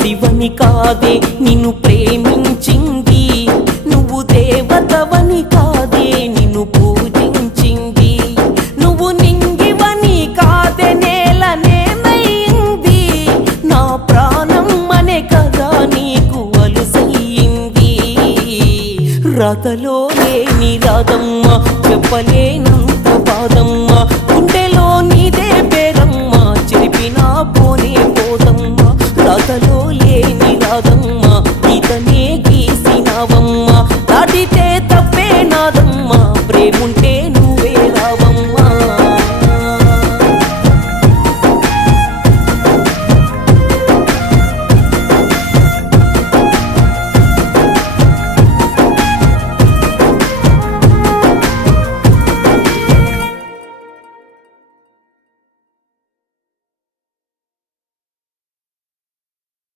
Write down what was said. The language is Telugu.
శివని కాదే నిన్ను ప్రేమించింది, నువ్వు దేవతవని కాదే నిన్ను పూజించింది, నువ్వు నింగివని కాదే నేలనేమైంది, నా ప్రాణం అనే కదా నీకు అలుసయ్యింది. రాతలో లేని రాదమ్మ, చెప్పలేనంత బాధమ్మ, గుండెలో నీదే పేరమ్మ, చెరిపినా పోనే పోదమ్మ. రాతలో లేని రాదమ్మ, ఇతనే